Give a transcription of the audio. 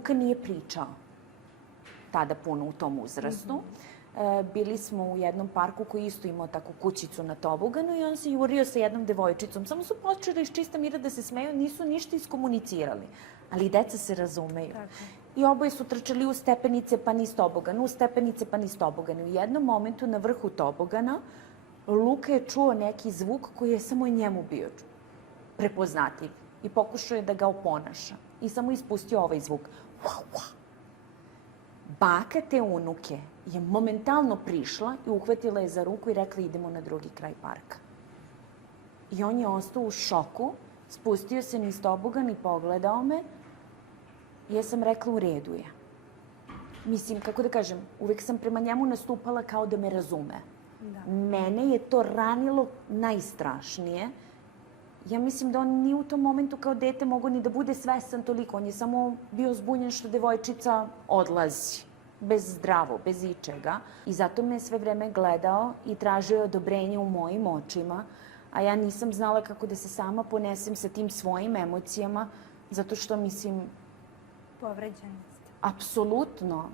Luka nije pričao tada puno u tom uzrastu. Bili smo u jednom parku koji isto imao takvu kućicu na toboganu i on se jurio sa jednom devojčicom. Samo su počeli iz čista mira da se smeju, nisu ništa iskomunicirali. Ali deca se razumeju. I oboje su trčali u stepenice pa niz tobogana, u stepenice pa niz tobogana. U jednom momentu na vrhu tobogana Luka je čuo neki zvuk koji je samo njemu bio prepoznatljiv. I pokušao je da ga oponaša. I samo ispustio ovaj zvuk. Baka te unuke je momentalno prišla i uhvatila je za ruku i rekla idemo na drugi kraj parka. I on je ostao u šoku, spustio se niz tobogan i pogledao me. Ja sam rekla u redu je. Mislim, kako da kažem, uvek sam prema njemu nastupala kao da me razume. Mene je to ranilo najstrašnije. Ja mislim da on nije u tom momentu kao dete mogao ni da bude svestan toliko. On je samo bio zbunjen što devojčica odlazi. Bez zdravo, bez ičega. I zato me sve vreme gledao i tražio odobrenje u mojim očima. A ja nisam znala kako da se sama ponesem sa tim svojim emocijama. Zato što, mislim... Povređeni ste. Apsolutno.